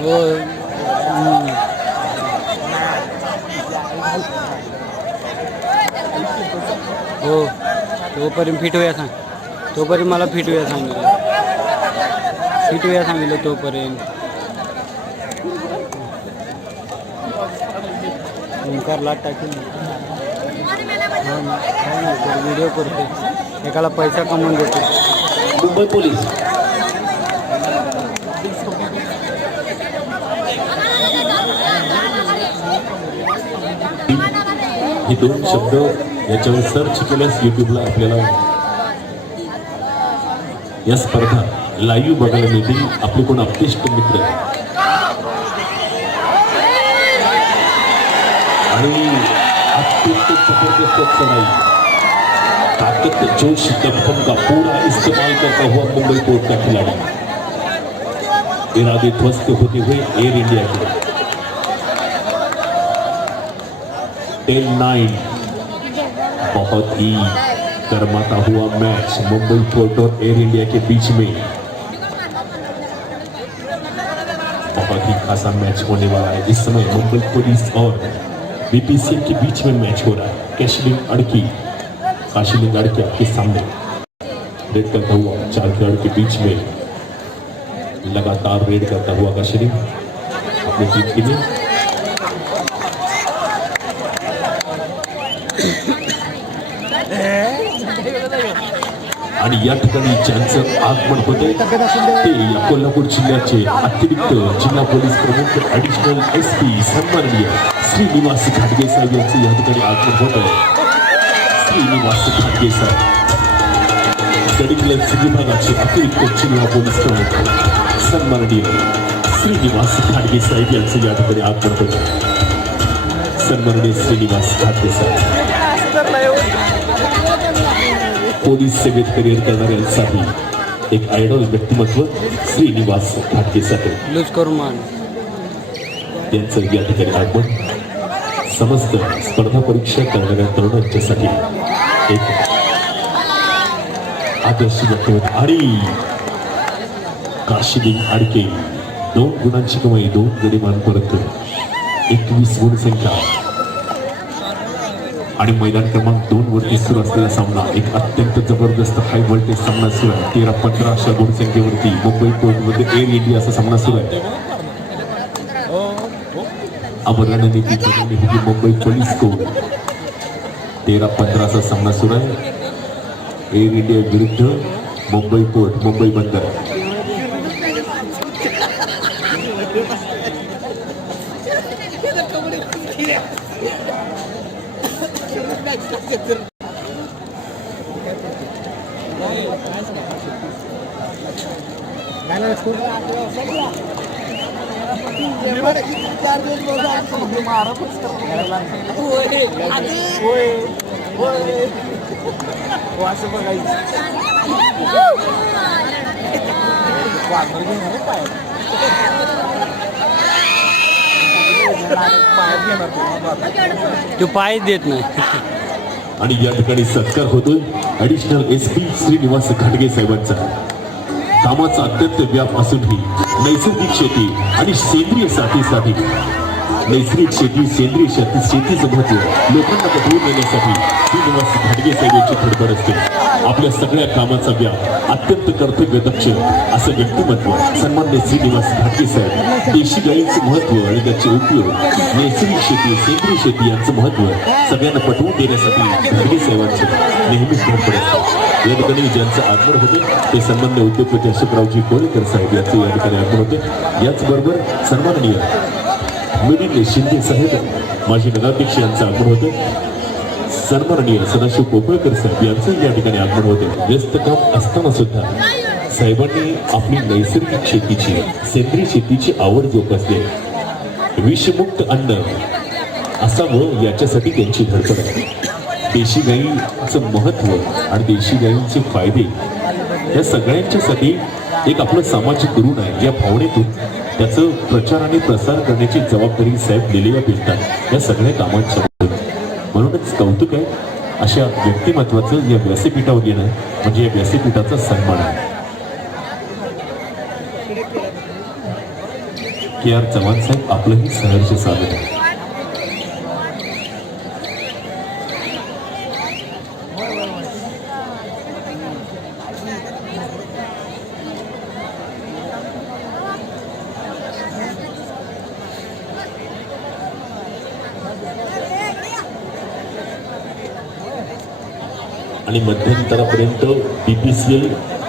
हो. हो तोपर्यंत फिट होया सांग. तोपर्यंत मला फिट होया सांगितलं. फिट होया सांगितलं तोपर्यंत. ओंकार लाट टाकेल. व्हिडिओ करते एकाला पैसा कमवून देते. मुंबई पोलीस हे दोन शब्द याच्यावर सर्च केल्यास युट्यूबला आपल्याला या स्पर्धा लाईव्ह बघायला मिळतील. आपले कोण अत्यंत मित्र आणि अत्यंत जबरदस्त चढाई ताकत जोश दमखम का पूरा इस्तेमाल करता हुआ मुंबई पोर्ट का खिलाड़ी इरादे ध्वस्त होते हुए एयर इंडिया के 10-9 बहुत ही गर्माता हुआ मैच मुंबई पोर्ट और एयर इंडिया के बीच में बहुत ही खासा मैच होने वाला है. इस समय मुंबई पुलिस और बीपीसीएल के बीच में मैच हो रहा है. काशीलिंग अड़के आपके सामने रेड करता हुआ 4 खिलाड़ियों के बीच में लगातार रेड करता हुआ काशीलिंग अपनी टीम के लिए. आणि या ठिकाणी ज्यांचं आगमन होते ते या कोल्हापूर जिल्ह्याचे अतिरिक्त जिल्हा पोलीस प्रमुख ॲडिशनल SP सन्माननीय श्रीनिवास घाटगे साहेब यांचं या ठिकाणी आगमन होत आहे. श्रीनिवास घाटगे साहेब गडिंग्लज विभागाचे अतिरिक्त जिल्हा पोलीस प्रमुख सन्माननीय श्रीनिवास घाटगे साहेब यांचं या ठिकाणी आगमन होत आहे. सन्माननीय श्रीनिवास घाटगे साहेब पोलीस सेवेत करिअर करणाऱ्यांसाठी एक आयडॉल व्यक्तिमत्व श्रीनिवास घाटगे साहेब लूज करून मान यांचं या ठिकाणी आगमन समस्त स्पर्धा परीक्षा करणाऱ्या तरुणांच्यासाठी एक आदर्श व्यक्तिमत्व. आणि काशीलिंग अडके 2 गुणांची कमाई 2 गडीमान परत 21 गुणसंख्या आणि मैदान क्रमांक 2 वरती सुरू असलेला सामना एक अत्यंत जबरदस्त हाय व्होल्टेज सामना सुरू आहे. 13-15 अशा गुणसंख्येवरती मुंबई पोर्टमध्ये एअर इंडिया असा सामना सुरू आहे. अब रणनीती बनवली होती मुंबई पोलीस को. 13-15 असा सामना सुरू आहे एअर इंडिया विरुद्ध मुंबई पोर्ट मुंबई बंदर. तू पाय देत नाही. आणि या ठिकाणी सत्कार होतोय ॲडिशनल SP श्रीनिवास घाटगे साहेबांचा. कामाचा अत्यंत व्याप असूनही नैसर्गिक शेती आणि सेंद्रिय साथीसाठी नैसर्गिक शेती सेंद्रिय शेतीचं महत्व लोकांना पटवून देण्यासाठी श्रीनिवास घाटगे साहेब यांची धडपड असते. आपल्या सगळ्या कामाचा व्याप अत्यंत कर्तव्यदक्ष असं व्यक्तिमत्व सन्माननीय श्रीनिवास घाटगे साहेब देशी गायींचं महत्व आणि त्याचे उपयोग नैसर्गिक शेती सेंद्रिय शेती यांचं महत्व सगळ्यांना पटवून देण्यासाठी घाटगे साहेबांचे नेहमीच धडपड असते. या ठिकाणी ज्यांचं आगमन होते ते सन्माननीय उद्योगपती अशोकरावजी कोळेकर साहेब यांचं या ठिकाणी आगमन होते. याचबरोबर सन्माननीय मिलिंद शिंदे साहेब माजी नगराध्यक्ष यांचं आगमन होतं. सन्माननीय सदाशिव कोपळकर साहेब यांचं या ठिकाणी आगमन होते. व्यस्त काम असताना सुद्धा साहेबांनी आपली नैसर्गिक शेतीची सेंद्रिय शेतीची आवड जोपासली. विषमुक्त अन्न असावं याच्यासाठी त्यांची धडपड आहे. देशी गाईचं महत्व आणि देशी गाईंचे फायदे या सगळ्यांच्यासाठी एक आपलं सामाजिक ऋण आहे. या भावनेतून त्याचं प्रचार आणि प्रसार करण्याची जबाबदारी साहेब दिलेल्या भेटतात या सगळ्या कामांच्या. म्हणूनच कौतुक आहे अशा व्यक्तिमत्वाचं या व्यासपीठावर येणं म्हणजे या व्यासपीठाचा सन्मान आहे. KR चव्हाण साहेब आपलंही सहर्ष स्वागत आहे. आणि मध्यंतरापर्यंत BPCL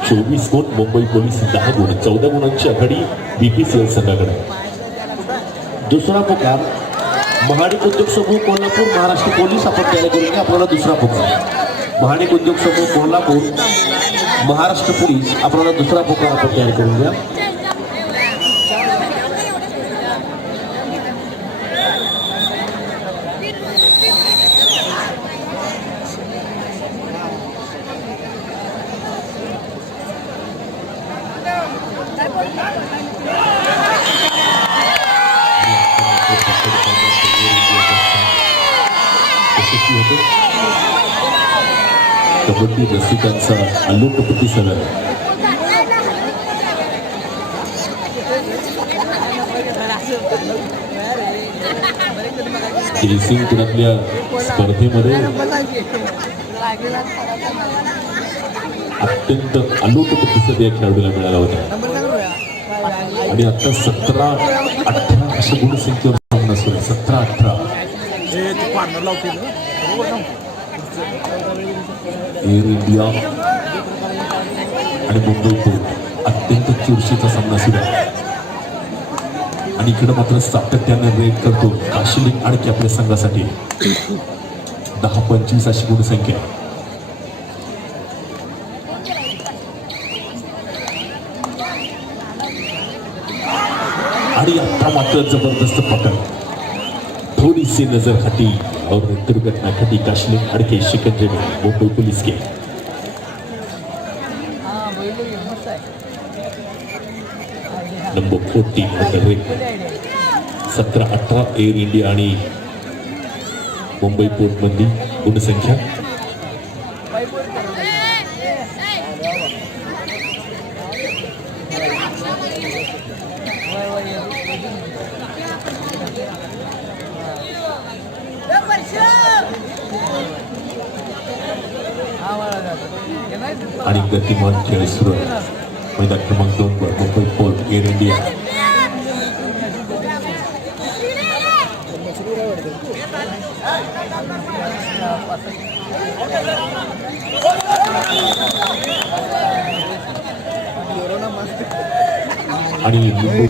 24 गुण, मुंबई पोलीस 10 गुण, 14 गुणांची आघाडी BPCL संघाकडे. दुसरा पुकार महाडिक उद्योग समूह कोल्हापूर महाराष्ट्र पोलीस आपण तयारी करून घ्या. आपल्याला दुसरा पुकार महाडिक उद्योग समूह कोल्हापूर महाराष्ट्र पोलीस आपल्याला दुसरा पुकार आपण तयारी करून घ्या. कबड्डी रसिकांचा अलोट प्रतिसाद आहे. जयसिंगपुरातल्या स्पर्धेमध्ये अत्यंत अलोट प्रतिसाद या खेळाडूला मिळाला होता आणि आता 17-18 अशा गुणसंख्येवर सामना सुरू आहे. 17-18 एअर इंडिया आणि मुंबई पोर्ट अत्यंत चुरशीचा सामना सुरू आहे आणि इकडे मात्र सातत्याने रेट करतो काशिलिंग आणखी आपल्या संघासाठी 10-25 अशी गुणसंख्या. आणि आता मात्र जबरदस्त पकड, थोडीसी नजर हटी और दुर्घटना घटी काशिलिंग अड़के शिकंजे में मुंबई पुलिस के. Number 14 under rate 17-18 Air India आणि मुंबई पोर्ट मधली गुणसंख्या. आणि गतिमान खेळ सुरू आहे. मैदान क्रमांक 2 वर मुंबई पोर्ट एअर इंडिया. आणि मुंबई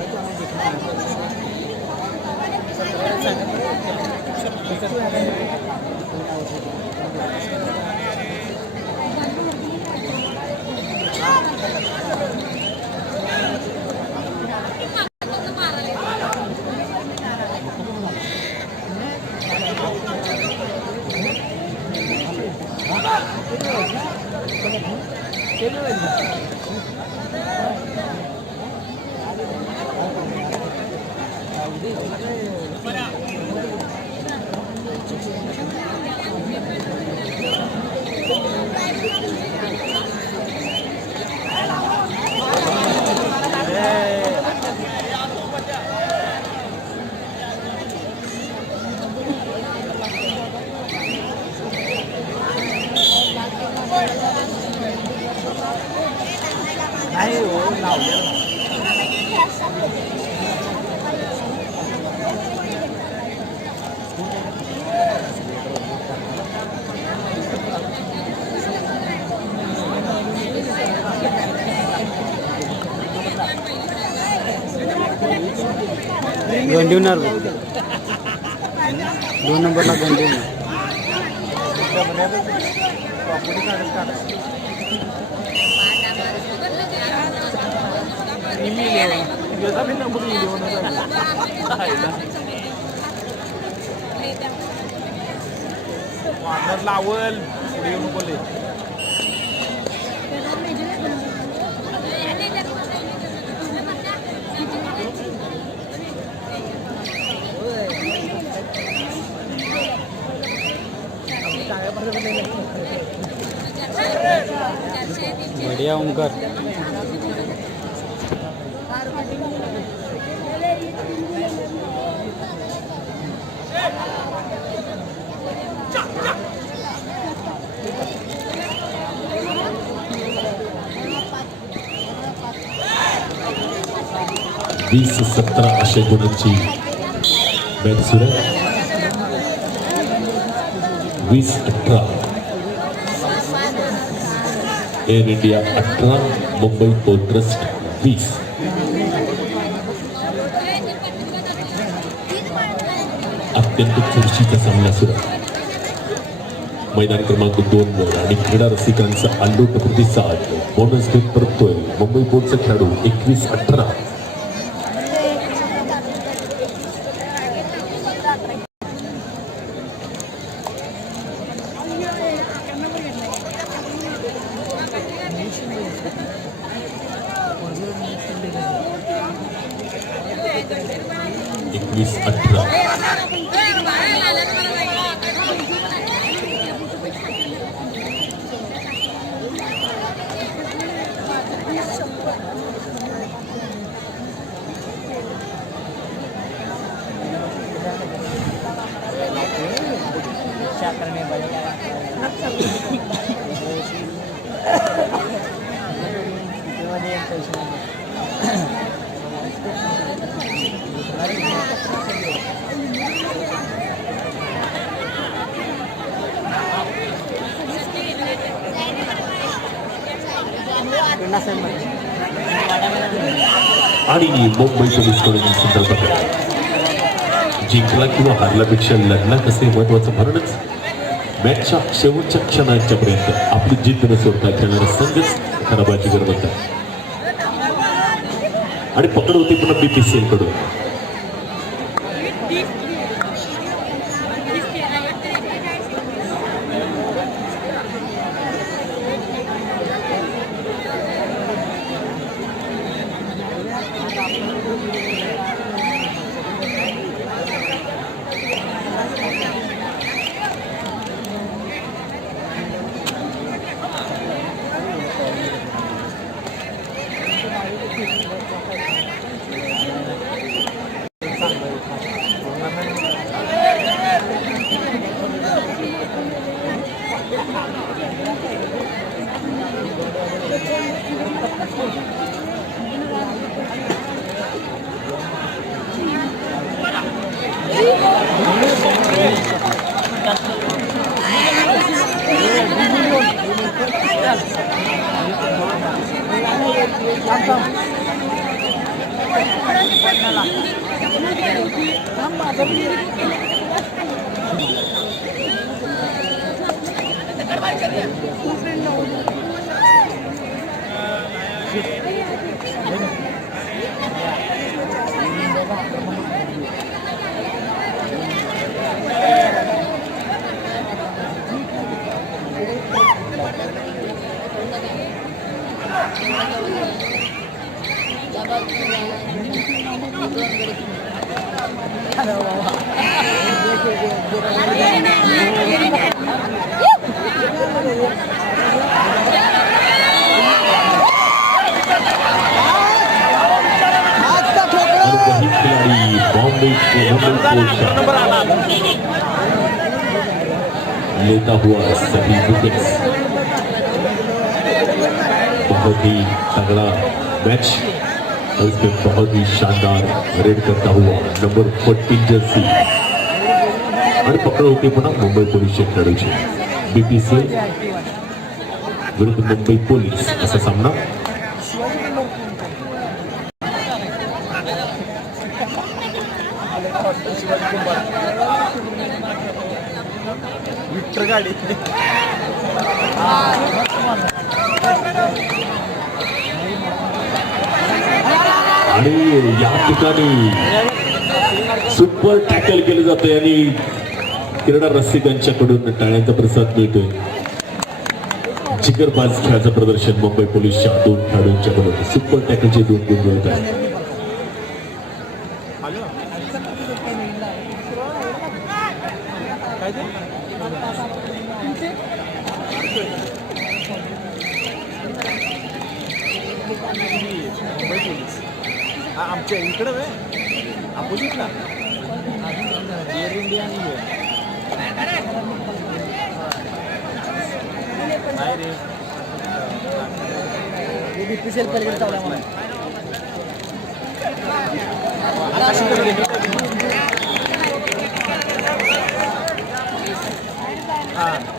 गंडीवणार 2 नंबरला गंडीवणार. लावल पुढे येऊन बोले बढ़िया ओमकार. 20-17 अशा गुणांची मॅच सुरू आहे. 20-18 air India 18 Mumbai port trust 20. अत्यंत चुरशीचा सामना सुरू आहे. मैदान क्रमांक 2 वर आणि क्रीडा रसिकांचा अल्लूट प्रतिसाद. बोनस घेत परतोय मुंबई पोर्टचा खेळाडू. 21-18. आणि मुंबई पोलीसकडून संदर्भात जिंकला किंवा हारल्यापेक्षा लढला कसे महत्वाचं म्हणूनच मॅचच्या शेवटच्या क्षणांच्या पर्यंत आपली जिद्द न सोडता खेळणारा संघच खरा बाजीगर बनतात. आणि पकड होती पुन्हा BPCL कडून. लेता हुआ सभी विकेट्स. बहुत ही तगड़ा मैच और उसमें बहुत ही शानदार रेड करता हुआ नंबर 14 जर्सी आणि पकड होती पुन्हा मुंबई पोलीसचे खेळाडूचे. BPCL विरुद्ध मुंबई पोलीस असा सामना. गाडी आणि या ठिकाणी सुपर टॅकल केलं जातंय आणि क्रीडा रसिकांच्याकडून टाळ्यांचा प्रसाद मिळतोय. जिगरबाज खेळाचं प्रदर्शन मुंबई पोलीसच्या 2 खेळाडूंच्याकडून. सुपर टॅकलचे 2 गुण मिळत आहेत. आमच्या इकडं अपोजिटला एअर इंडिया नाही रे. BPCL पलीकडे चालू आहे मला. हां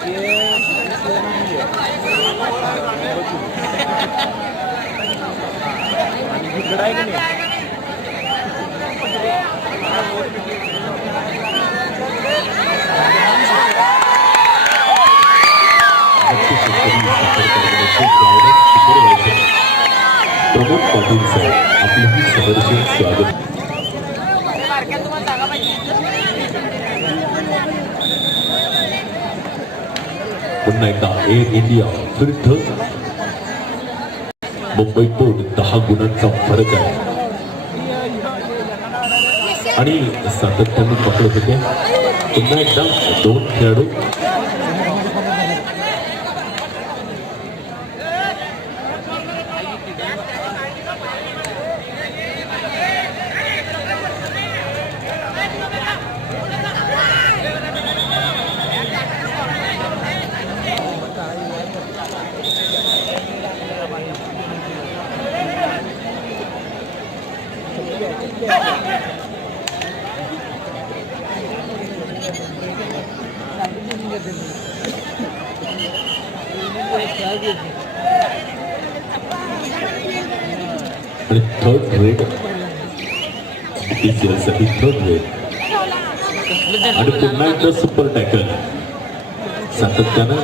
ते आणि इकडं आहे की नाही प्रमोद पाटील साहेब आपल्याही सहर्ष स्वागत. पुन्हा एकदा एअर इंडिया विरुद्ध मुंबई पोर्ट 10 गुणांचा फरक आहे आणि सातत्याने पकडत होते. पुन्हा एकदा 2 खेळाडू आणि थर्ड रेड साठी थर्ड रेड आणि पुन्हा एकदा सुपर टॅकल. सातत्यानं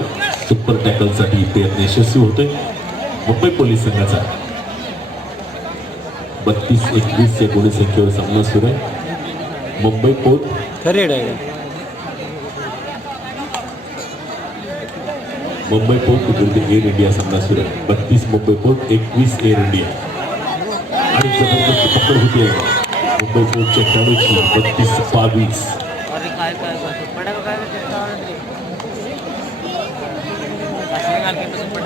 सुपर टॅकल साठी प्रयत्न यशस्वी होतोय मुंबई पोलीस संघाचा. 32-21 या गुण संख्येवर सामना सुरू आहे. मुंबई पोर्ट रेड आहे मुंबई पोर्ट विरुद्ध एअर इंडिया सामना सुरू आहे. 32 मुंबई पोर्ट 21 एअर इंडिया आणि जबरदस्त पकड होती आहे मुंबई पोर्टच्या खेळाडूची. 32-22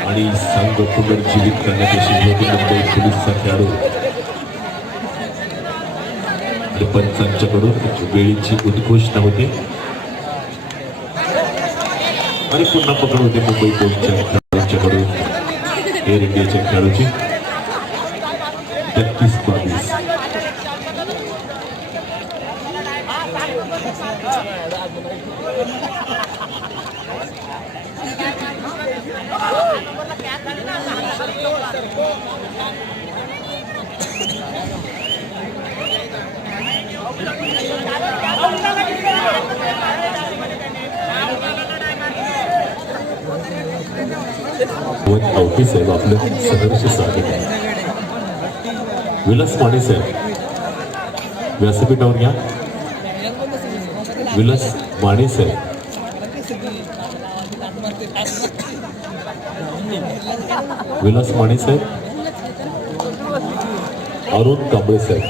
आणि संघ पुनर्जीवित करण्यात यशस्वी होते मुंबई पोलीसचा खेळाडू. आणि पंचांच्याकडून वेळेची उद्घोषणा होते आणि पुन्हा पकड होते मुंबई पोलीसच्या खेळाडूंच्याकडून एअर इंडियाच्या खेळाडूची. 32-22 आवटे साहेब आपलं सहर्ष स्वागत आहे. विलास माने साहेब व्यासपीठावर घ्या. विलास माने साहेब विलास माने साहेब अरुण कांबळे साहेब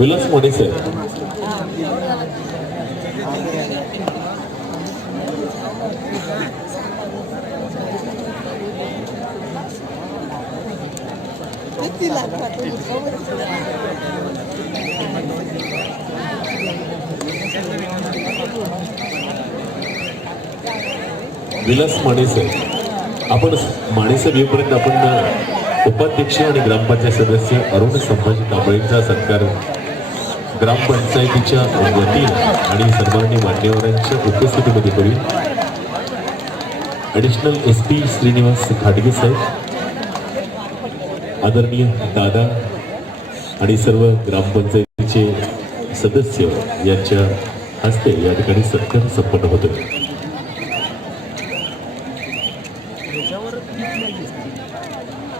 विलास माने साहेब विलास मानेसाहेब आपण मानेसाहेब येईपर्यंत आपण उपाध्यक्ष आणि ग्रामपंचायत सदस्य अरुण संभाजी कांबळेंचा सत्कार ग्रामपंचायतीच्या वतीने आणि सर्वांनी मान्यवरांच्या उपस्थितीमध्ये करूया. ॲडिशनल SP श्रीनिवास घाटगे साहेब, आदरणीय दादा आणि सर्व ग्रामपंचायतीचे सदस्य यांच्या हस्ते या ठिकाणी सत्कार संपन्न होतो.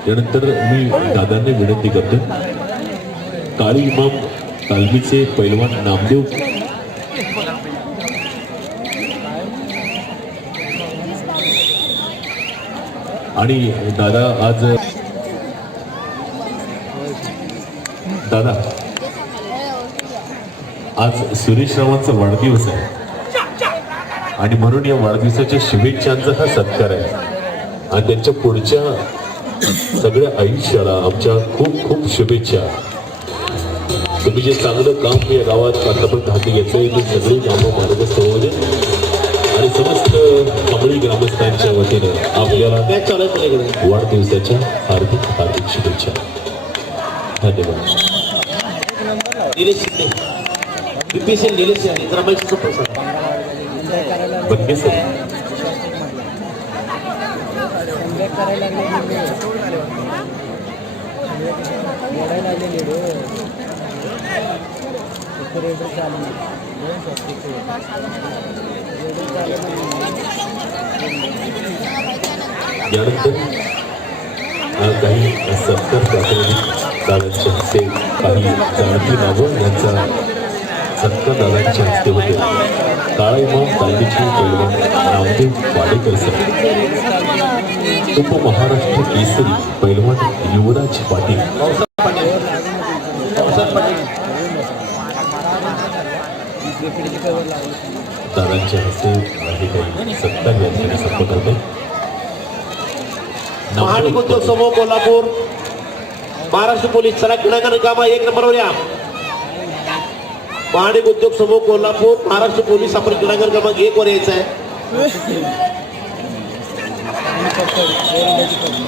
त्यानंतर मी दादांनी विनंती करतो, काळी इमाम तालमीचे पैलवान नामदेव आणि दादा आज सुरेश रावांचा वाढदिवस आहे आणि म्हणून या वाढदिवसाच्या शुभेच्छांचा हा सत्कार आहे आणि त्यांच्या पुढच्या सगळ्या आयुष्याला आमच्या खूप खूप शुभेच्छा. तुम्ही जे चांगलं काम या गावात आतापर्यंत हाती घेतलंय ते सगळे कामं मार्गस्थ होऊ दे आणि आणि समस्त कमळी ग्रामस्थांच्या वतीनं आपल्याला मॅच चालू आहे पलीकडे. वाढदिवसाच्या हार्दिक हार्दिक शुभेच्छा. धन्यवाद. निलेश शिंदे BPSL निलेश शिंदे जरा माहिती प्रसाद बंदे सर यानंतर काही सत्तर दादांच्या हस्ते काही जाणती नावं यांचा सत्तर दादांच्या हस्ते होते. काळा इमाम तालमीची पैलवान नामदेव वाडेकर सर, उपमहाराष्ट्र केसरी पैलवान युवराज पाटील, दादांच्या हस्ते हे काही सत्तर या ठिकाणी संपत होते. महाडिक उद्योग समूह कोल्हापूर महाराष्ट्र पोलीस चला क्रीडांगण कामा 1 नंबरवर या. महाडिक उद्योग समूह कोल्हापूर महाराष्ट्र पोलीस आपण क्रीडांगण क्रमांक 1 वर यायचं आहे.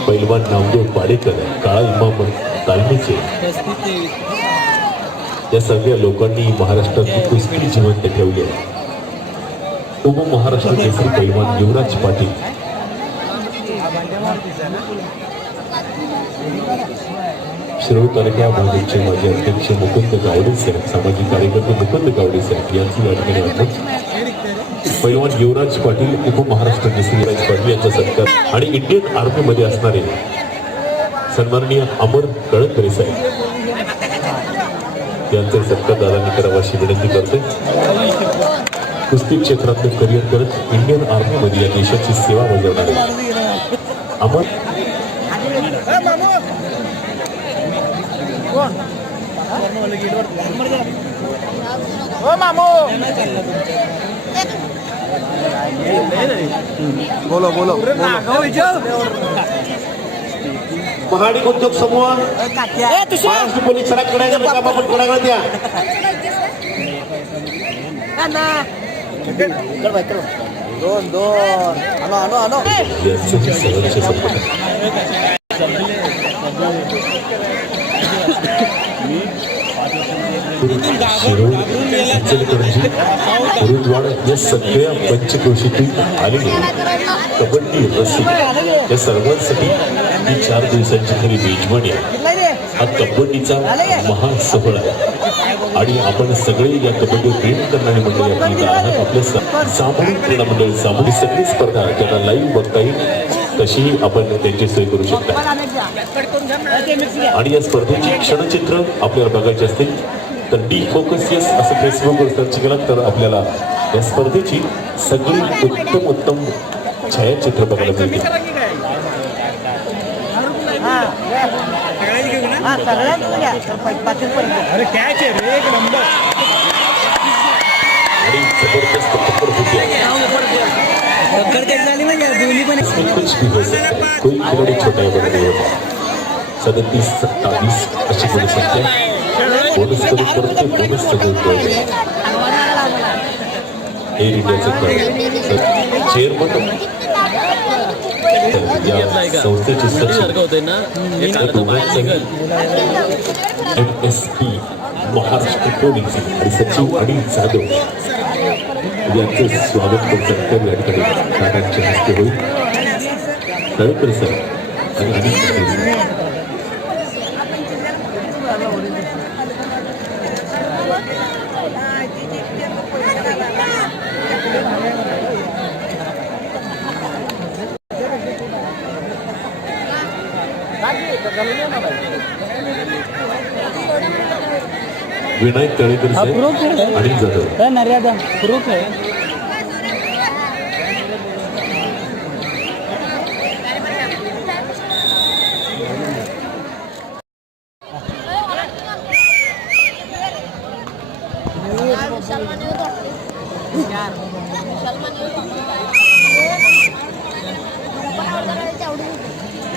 पैलवान नामदेव पाडेकर काळा इमाम तालमीचे या सगळ्या लोकांनी महाराष्ट्रात कुस्ती जिवंत ठेवले. उपमहाराष्ट्र केसरी पैलवान युवराज पाटील, शिरोळ तालुका भाजपचे माजी अध्यक्ष मुकुंद गावडे सर, सामाजिक कार्यकर्ते मुकुंद गावडे सर यांची या ठिकाणी आठवण. पैलवान युवराज पाटील उपमहाराष्ट्र केसरी युवराज पाटील यांचा सत्कार आणि इंडियन आर्मीमध्ये असणारे सन्माननीय अमर कळकरे साहेब यांचा सत्कार दादांनी करावा अशी विनंती करते. कुस्ती क्षेत्रातले करिअर करत इंडियन आर्मीमध्ये या देशाची सेवा बजावणारे अमर महाडिक उद्योग समूह महाराष्ट्र पोलीस चला क्रीडांगण कामा आपण क्रीडांगणात या. यांचे सहर्ष संपन्न. शिरोळ, इचलकरंजी, गुरुद्वार या सगळ्या पंचक्रोशीतून आलेले कबड्डी रसिक या सर्वांसाठी ही 4 दिवसांची खरी मेजवानी आहे. हा कबड्डीचा महासोहळ आहे आणि आपण सगळे या कबड्डी प्रेम करणारी मंडळी आपली आहात. आपल्या सामूहिक क्रीडा मंडळ सामूहिक सगळी स्पर्धा ज्यांना लाईव्ह बघता येईल तशीही आपण त्यांची सोय करू शकता. आणि या स्पर्धेची क्षणचित्र आपल्याला बघायची असतील तर डी फोकस यस असं फेसबुकवर सर्च केलं तर आपल्याला या स्पर्धेची सगळी उत्तम छायाचित्र बघायला मिळतील. आणि जबरदस्त टक्कर होती आहे. कुछ भी हो सकता है, कोई खिलाड़ी छोटा या बड़ा नहीं होता. 37-27 अशी गुण संख्या बोनस करून परत ते बोनस सगळं कळले. एअर इंडियाचं चेअरमन या संस्थेचे सचिव MSP महाराष्ट्र पोलीस आणि सचिव अनिल जाधव यांचे स्वागत सत्कार या ठिकाणी दादांच्या हस्ते होईल. कळकर सर आणि अनिल जाधव विनायक तळेकर साहेब अनिल जाधव मर्यादा प्रूफ है.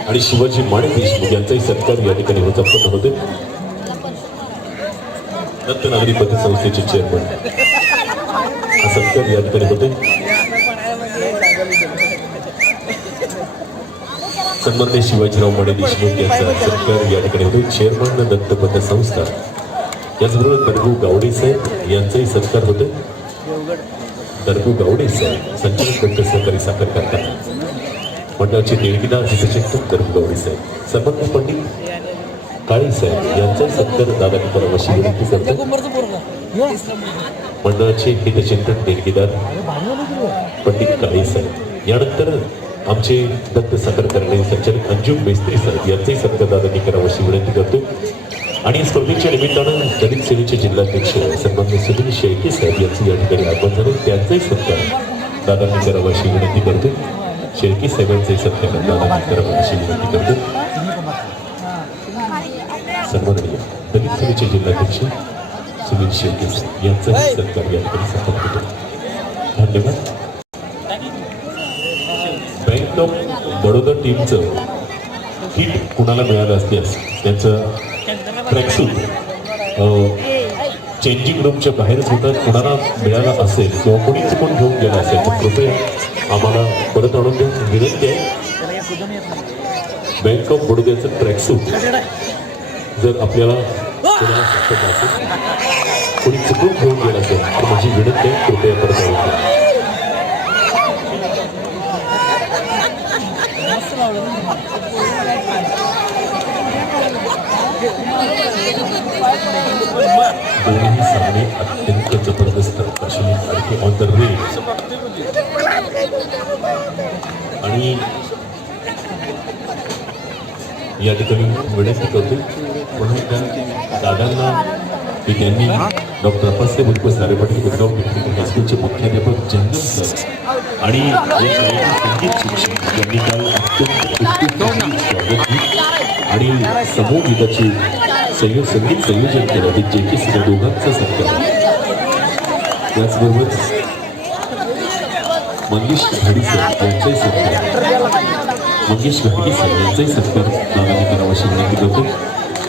आणि शिवाजी माणिक देशमुख यांचाही सत्कार या ठिकाणी संपन्न होते. दत्त नागरी पतसंस्थेचे चेअरमन हा सत्कार या ठिकाणी होते. सन्माननीय शिवाजीराव मडे देशमुख यांचा सत्कार या ठिकाणी होतो. चेअरमन दत्तपद संस्था, याचबरोबर दर्गू गावडे साहेब यांचाही सत्कार होतो. दर्गू गावडे साहेब संचालक दत्त सहकारी साखर कारखाना मंडळाचे देणगीदार हितचिंतक दर्गू गावडे साहेब, सन्माननीय पंडित काळे साहेब यांचाही सत्कार दादानी करावा अशी विनंती करतो. मंडळाचे हितचिंतक देणगीदार पंडित काळे साहेब, यानंतर आमचे दत्त साखर कारखाने संचालक अंजुम मेस्त्री साहेब यांचाही सत्कार दादानी करावा अशी विनंती करतो. आणि स्पर्धेच्या निमित्तानं दलित सेनेचे जिल्हाध्यक्ष सन्माननीय सुनील शेळके साहेब यांचं या ठिकाणी आगमन झालं, त्यांचाही सत्कार दादांनी करावा अशी विनंती करतो. शेळके साहेबांचाही सत्कार दादांनी करावा अशी विनंती करतो. सन्माननीय दलित सेनेचे जिल्हाध्यक्ष सुनील शेळके साहेब यांचाही सत्कार या ठिकाणी सादर होतो. धन्यवाद. बँक ऑफ बडोदा टीमचं किट कुणाला मिळालं असल्यास त्यांचं ट्रॅकसूट चेंजिंग रूमच्या बाहेरच होतं, कोणाला मिळाला असेल किंवा कोणी चुकून घेऊन गेला असेल तर कृपया आम्हाला परत आणून द्या विनंती आहे. बँक ऑफ बडोद्याचं ट्रॅकसूट जर आपल्याला कोणाला सापडलं असेल, कोणी चुकून घेऊन गेला असेल तर माझी विनंती आहे कृपया परत आणून द्या. दोन्ही सामने अत्यंत जबरदस्त अशी आणखी ऑन द रेस आणि या ठिकाणी विनंती करतो म्हणून त्या दादांना की त्यांनी डॉक्टर अप्पासाहेब उर्फ सारे पाटील गुजराव टेक्निकल हायस्कूलचे मुख्याध्यापक जंगम सर आणि संगीत शिक्षक यांनी काल अत्यंत स्वागत केलं आणि समूह गीताची संगीत संयोजन केलं ते जे के सर दोघांचा सत्कार. त्याचबरोबर मंगेश घाडी सर यांचाही सत्कार, मंगेश घाडी सर यांचाही सत्कार दादाने करावा अशी विनंती करतो.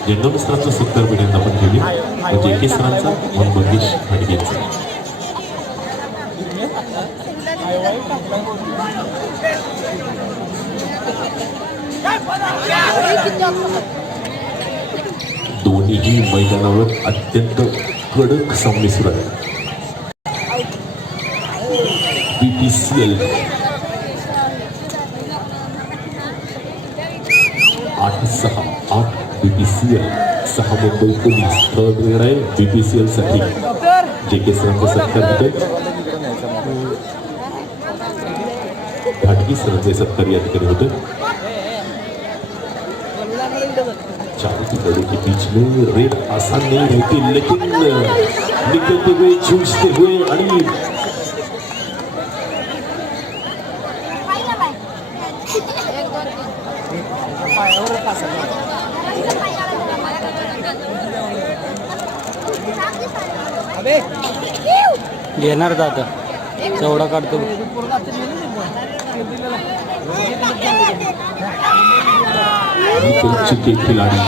जंगम सरांचा सत्कार पहिल्यांदा आपण केली, जे के सरांचा मग मंगेश घाडी यांचा. दोन्हीही मैदानावर अत्यंत कडक सामने सुरू आहेत. BPCL 8-6 BPCL 6 Mumbai police third grade आहे. BPCL साठी जे के सरांचा सत्कार होते, घाटगी सरांचे सत्कार या ठिकाणी होते. चारों बड़ों के बीच में रेड आसान नहीं रहती, लेकिन निकलते हुए जूझते हुए आणि घेणार दादा चौडा काढतो. निकल चुके खिलाड़ी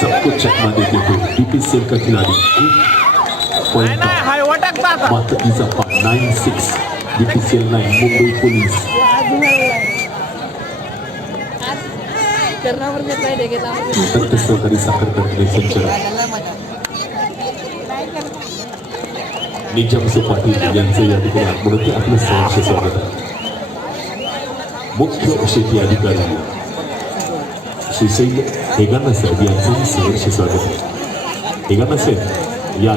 सबको चकमा देते हुए BPCL का खिलाड़ी मात्र इजाफा 9-6 BPCL 9 मुंबई पोलीस. दत्त सहकारी साखर कारखाने संचालक निजामसो पाटील यांचं या ठिकाणी आगमन होते. आपलं सहर्ष स्वागत आहे. मुख्य शेती अधिकारी सुशैल हेगाना साहेब यांचंही सहर्ष स्वागत आहे. हेगाना साहेब या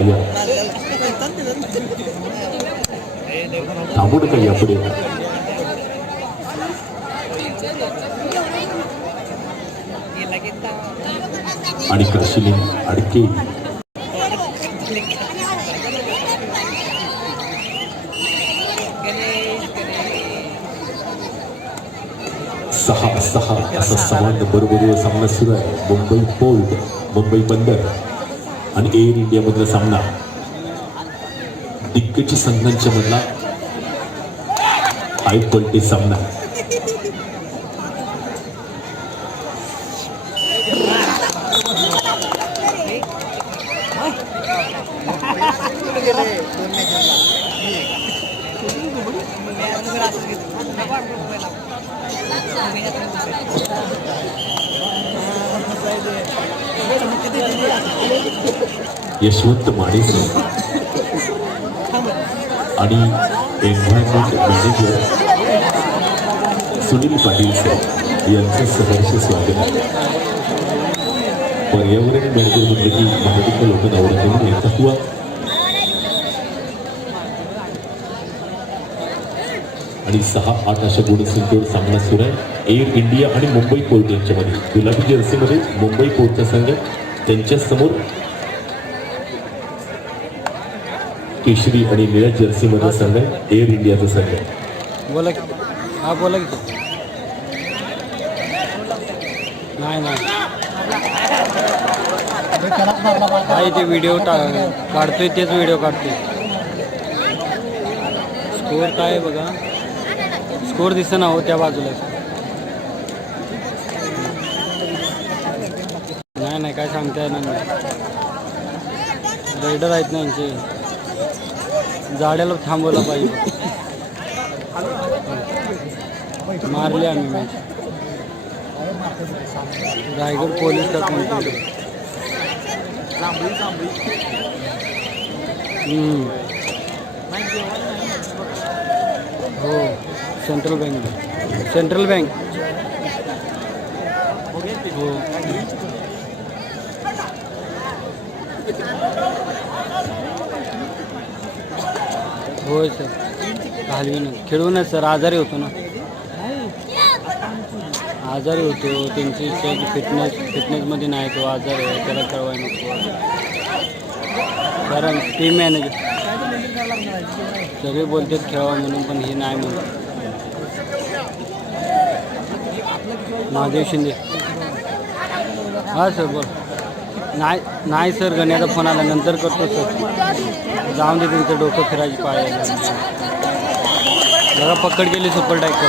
थांबू नका यापुढे. आणि काशिलीन अडके 6-6 असा 6 नंबरवर सामना सुरू आहे. मुंबई पोर्ट, मुंबई बंदर आणि एअर इंडिया मधला सामना. दिग्गज संघांच्या मधला हाय क्वालिटी सामना. यशवंत माने सर आणि environment manager Sunil Patil sir यांचं सहर्ष स्वागत आहे. पर्यावरण मॅनेजर म्हणजे की महाराष्ट्र लोक आवडत यांचा हुआ आणि 6-8 अशा गुणसंख्येवर सामना सुरू आहे. एअर इंडिया आणि मुंबई पोर्ट यांच्यामध्ये गुलाबी जर्सीमध्ये मुंबई पोर्टचा संघ, त्यांच्या समोर केशरी आणि निळ्या जर्सीमध्ये संघ आहे एअर इंडियाचा संघ आहे. बोला की. हा बोला की. नाही काय ते व्हिडिओ काढतोय, तेच व्हिडिओ काढतोय. स्कोर काय आहे बघा, स्कोर दिसना हो त्या बाजूला. नाही काय सांगता येणार नाही. रायडर आहेत ना यांचे, जाड्याला थांबवला पाहिजे. मारले आम्ही मॅच. रायगड पोलीस का कोणते. हो सेंट्रल बँक हो. होय सर, घालवीनच खेळूनच सर. आजारी होतो ना, आजारी होतो. त्यांची इच्छा आहे की फिटनेसमध्ये नाही, तो आजार आहे, त्याला कळवाय नको. कारण टीम मॅनेजर सगळे बोलतात खेळावा म्हणून, पण हे नाही म्हणतात. महादेव शिंदे. हां सर बोल. नाही सर, गण्याचा फोन आला, नंतर करतो सर. जाऊन दे, त्यांचं डोकं फिरायची पाळायला. जरा पकड गेली सुपर डायरेक्ट.